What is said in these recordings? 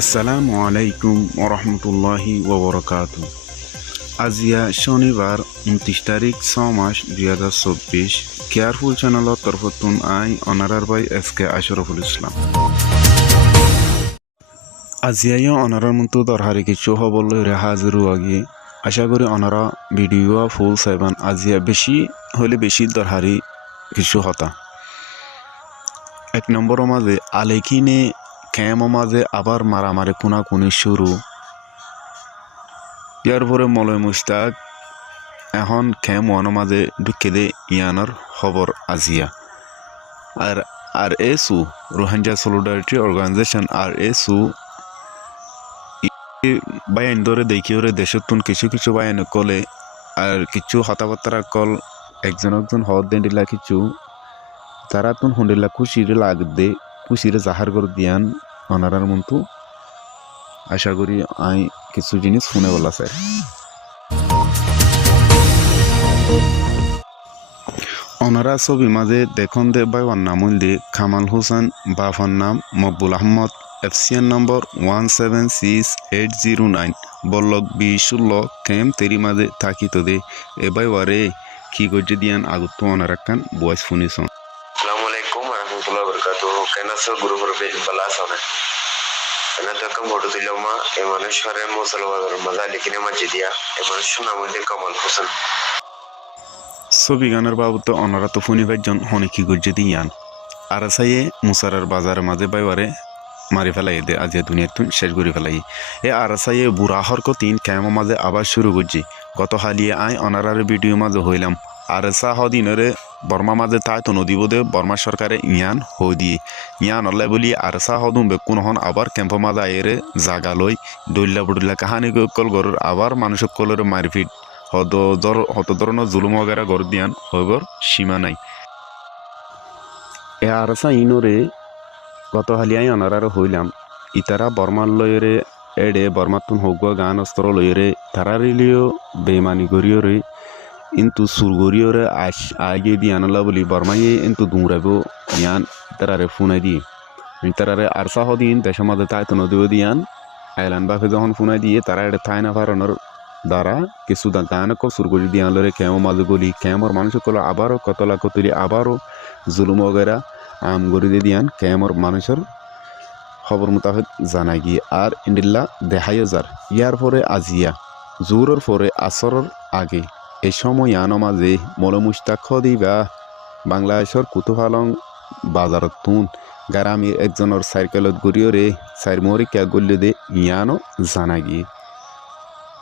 আসসালামু আলাইকুম ওরহমতুল্লাহি ওবরকাতু। আজিয়া শনিবার 29 তারিখ 6 মাস 2024 কেয়ারফুল চ্যানেলত তরফতুন আই অনারার বাই এসকে আশরফুল ইসলাম। আজিয়ায় অনারার মতো দরহারি কিছু হবলে হাজির আগে আশা করি অনারা ভিডিও ফুল সাইবান। আজিয়া বেশি হলে বেশি দরহারি কিছু হতা। এক নম্বর মাঝে আলেকিনে ক্যাম মাঝে আবার মারামারি কোনাকুনি শুরু। ইয়ার পরে মলয় মুস্তাক এখন ক্যাম ওয়ান মাঝে ঢুকে দে ইয়ানোর খবর আজিয়া আর এসু রোহিঙ্গা সলিডারিটি অর্গানাইজেশন আর এসু বায়ান ধরে দেখি ওরে দেশের তুন কিছু কিছু বায়ান কলে আর কিছু হতাবার্তা কল একজন হদ দিলা কিছু তারা তুন হুন্ডিলা খুশিরে লাগ দে খুশিরে জাহার করে দিয়ান অনারার মন্তু আশা করি আই কিছু জিনিস শুনে বলা স্যার। অনারা ছবি মাঝে দেখুন দে বাইওয়ার নামুল দে কামাল হোসেন বাফার নাম মকবুল আহমদ এফসিএন নম্বর 1768009 বল্লক 2016 কেম তেরি মাঝে থাকি তো দে এ বাইওয়ারে কি গজ্জে দিয়ান আগত অনারা কান বয়স শুনিছন। আসসালামু আলাইকুম warahmatullahi wabarakatuh. Kenasa guru berbeda balasana. Karena takkan bodoh di lama, emang syariat musalawat Ramadan dikini masjid ya, emang sunnah mulia Kamal Hasan. ছবি গানের বাবদ অনারা তো ফোনি ভাইজন হনে কি গজ্জে দিয়ান আর সাইয়ে মুসারার বাজারের মাঝে বাইবারে মারি ফেলাই দে আজিয়া দুনিয়ার তুন শেষ করে ফেলাই এ আর সাইয়ে বুড়া হরক তিন ক্যামো মাঝে আবার শুরু করছি গত হালিয়ে আই অনারার ভিডিও মাঝে হইলাম আর সা হদিনরে বর্মা মাঝে তাই তো নদী বোধে বর্মা সরকারে ইয়ান হই দিয়ে ইয়ান অল্লে বলি আর সা হদুম বেকুন হন আবার ক্যাম্প মাঝে আয়েরে জাগা লই দৈল্লা বুডুল্লা কাহানি কল গরুর আবার মানুষ কলের মারপিট হত ধরনের জুলুম वगैरह গর দিয়ান হইবর সীমা নাই। এ আর সা ইনরে গত হালিয়াই অনারার হইলাম ইতারা বর্মার লয়রে এডে বর্মাতুন হোক গান অস্ত্র লয়রে তারা রিলিও বেমানি গরিয়রে কিন্তু সুরগরিয়রে আগে দিয়ে আনলা বলি বর্মাইয়ে কিন্তু দুমরাবো ইয়ান তারারে ফুনাই দিয়ে তারারে আরসা হদিন দেশের মাঝে তাই তো নদীও দিয়ান আইলান বাফে যখন ফুনাই দিয়ে তারা এটা থাই না পারানোর দ্বারা কিছু গান সুরগরি দিয়ে আনলো রে কেমন মাঝে গলি কেমর মানুষ কল আবারও কতলা কতরি আবারও জুলুম वगैरह আম গরি দিয়ে দিয়ান কেমর মানুষের খবর মোতাবেক জানাই গিয়ে আর ইন্ডিল্লা দেখাই যার ইয়ার পরে আজিয়া জোরের পরে আসরের আগে এই সময় আনো মাঝে মলমুস্তাক দিবা বাংলাদেশের কুতুহালং বাজারত তুন গারামি একজনের সাইকেলত গড়িয়রে সাইরমরিকা গল্লি দে ইয়ানো জানা গিয়ে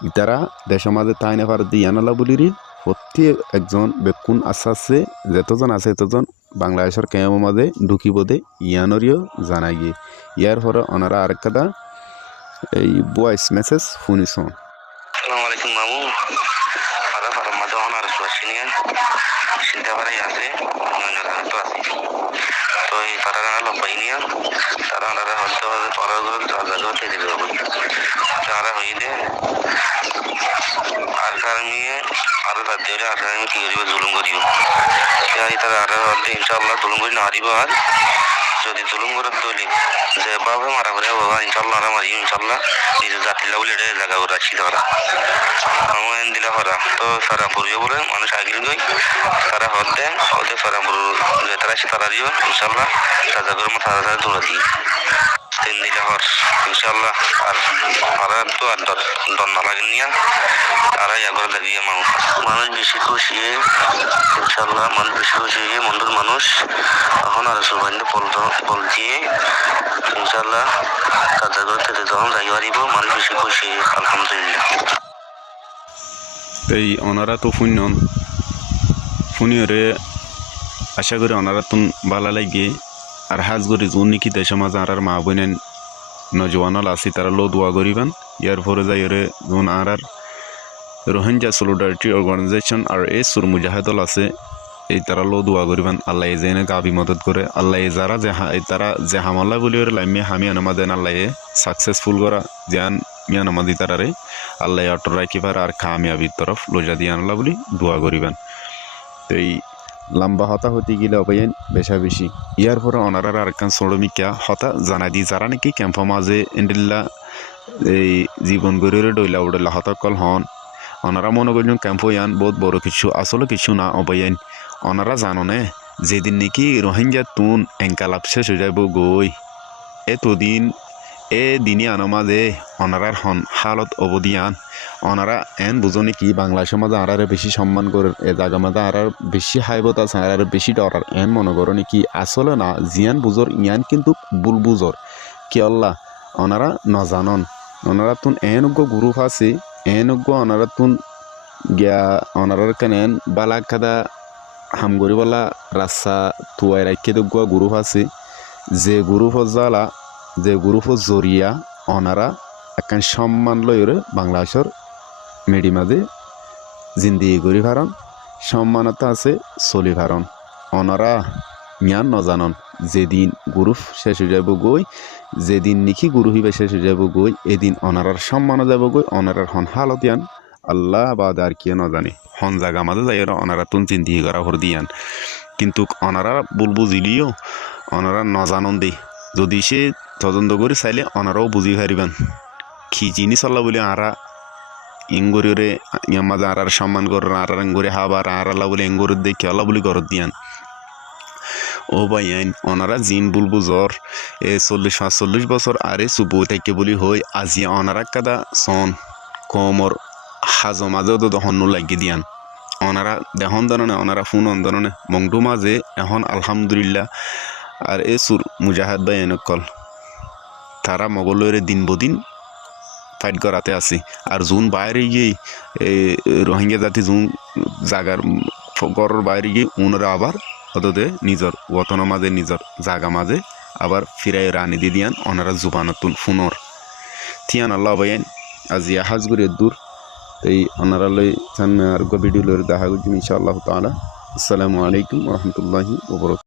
ইতারা দেশের মাঝে তাই নেফার দি ইয়ানলা বলিরি প্রত্যেক একজন বেকুন আশ্বাসে যতজন আছে ততজন বাংলাদেশের কেমন মাঝে ঢুকিব দে ইয়ানরিও জানা গিয়ে ইয়ার পরে ওনারা আরেকটা এই ভয়েস মেসেজ শুনিছন। আসসালামু আলাইকুম মামু para para mata onar suasinian cinta para ya se nonara to asi to এই para lo painian তারা ওনারা হয়তো para go জায়গা তে দিল তারা হইলে আর কারণে আর তাদের আর কারণে কি করিব জুলুম করিব এই তারা আর হলে ইনশাআল্লাহ জুলুম করি না দিব আর যদি জুলুম করে দলি যে বাবা মারা করে বাবা ইনশাআল্লাহ আর মারি ইনশাআল্লাহ নিজে জাতি লাউলে জায়গা করে রাখি ধরা আমার দিলা হরা তো সারা পরিও বলে মানুষ আগিল গই সারা হতে ওদের সারা যে তারা তারা দিও ইনশাআল্লাহ সাজা করে মাথা দৌড়া দিই তিন দিলা হর ইনশাআল্লাহ আর তো আর দন না লাগে নিয়া তারা একবার দাঁড়িয়ে মানুষ বেশি খুশি ইনশাআল্লাহ মানুষ বেশি খুশি মন্দির মানুষ এখন আর সুবাইন্দে বল দিয়ে ইনশাআল্লাহ কাজা করতে যখন যাই পারিব মানুষ বেশি খুশি আলহামদুলিল্লাহ। এই ওনারা তো ফুনিয়রে আশা করি ওনারা তুন ভালো লাগে আর হাজ করি যোন নাকি দেশের মাঝে আর মা বোনেন নজওয়ানল আছে তারা লো দোয়া করিবেন ইয়ার পরে যাইরে যোন আর রোহিঙ্গা সলিডারিটি অর্গানাইজেশন আর সুর মুজাহিদল আছে এই তারা লো দোয়া করিবেন আল্লাহ যেনে গাবি মদত করে আল্লাহ যারা তারা যে হামলা বলি লাইমে হামি আনামাদেন আল্লাহ সাকসেসফুল করা যেন মিয়ানামাদি তারারে আল্লাহ অটর রাখিবার আর কামিয়াবির তরফ লোজা দিয়ে আনলা বলি দোয়া করিবেন। তো এই লম্বা হতা হতে গেলে অবয়ান বেশা বেশি ইয়ার পরে অনারার আরেকখান শ্রমিকা হতা জানা দি যারা নাকি ক্যাম্প মাঝে এন্ডিল্লা এই জীবন গড়িয়ে ডইলা উড়লা হতকল হন ওনারা মনে করছেন ক্যাম্প ইয়ান বহুত বড় কিছু আসলে কিছু না অবয়ান ওনারা জানো নে যেদিন নাকি রোহিঙ্গা তুন এঙ্কালাপ শেষ হয়ে যাব গই এতদিন এ দিনই আনমাজে ওনারার হন হালত অবদিয়ান ওনারা এন বুঝনি কি বাংলাদেশের মাঝে আরারে বেশি সম্মান করে এ জায়গা মাঝে আরার বেশি হাইবত আছে আরারে বেশি ডরার এন মনে করনি কি আসলে না জিয়ান বুঝর ইয়ান কিন্তু বুল বুঝর কি আল্লাহ ওনারা নজানন ওনারা তুন এনজ্ঞ গ্রুপ আছে এনজ্ঞ ওনারা তুন গিয়া ওনারার কেনেন বালা কাদা হামগরি বলা রাস্তা তুয়াই রাখে দগ্গুয়া গ্রুপ আছে যে গ্রুপ জ্বালা যে গ্রুপ জরিয়া ওনারা একখান সম্মান লইরে বাংলাদেশের মেডি মাঝে জিন্দিগি করি ভারণ সম্মানতা আছে চলি ভারণ ওনারা জ্ঞান নজানন যেদিন গ্রুপ শেষ হয়ে যাব গই যেদিন নিখি গুরু হিবে শেষ হয়ে যাব গই এদিন ওনারার সম্মানও যাব গই ওনারার হন হালতিয়ান আল্লাহ বাদ আর কি নজানে হন জায়গা মাঝে যাই ওনারা তুন জিন্দিগি করা ভর দিয়ান কিন্তু ওনারা বলবো জিলিও ওনারা নজানন দেই যদি সে তদন্ত করে চাইলে ওনারাও বুঝি পারিবেন কি জিনিস আল্লাহ বলে আরা ইঙ্গুরে ইয়ার মাঝে আর সম্মান করে আর ইঙ্গুরে হাবার আর আল্লাহ বলে ইঙ্গুরে দেখে আল্লাহ বলে ঘর দিয়ান ও ভাই আইন ওনারা জিন বুলবু জ্বর 40-45 বছর আরে চুবু থেকে বলি হই আজি ওনারা কাদা সন কমর হাজো মাঝেও তো হন্নু লাগিয়ে দিয়ান ওনারা দেহন ধরনে ওনারা ফোন ধরনে মংডু মাঝে এখন আলহামদুলিল্লাহ আর এ সুর মুজাহাদ ভাই এনেকল তারা মগলের দিন বদিন ফাইট করাতে আছে আর জুন বাইরে গিয়ে রোহিঙ্গা জাতি জুন জাগার ঘরের বাইরে গিয়ে ওনারা আবার অতদে নিজের ওতনের মাঝে নিজের জাগা মাঝে আবার ফিরাই রানি দি দিয়ান ওনারা জুবানতুন ফুনর থিয়ান আল্লাহ ভাইয়ান আজ হাজ করে দূর এই ওনারা লই সামনে আর ভিডিও লই দেখা করছি ইনশাআল্লাহ তাআলা আসসালামু আলাইকুম ওয়া রাহমাতুল্লাহি ওয়া বারাকাতুহু।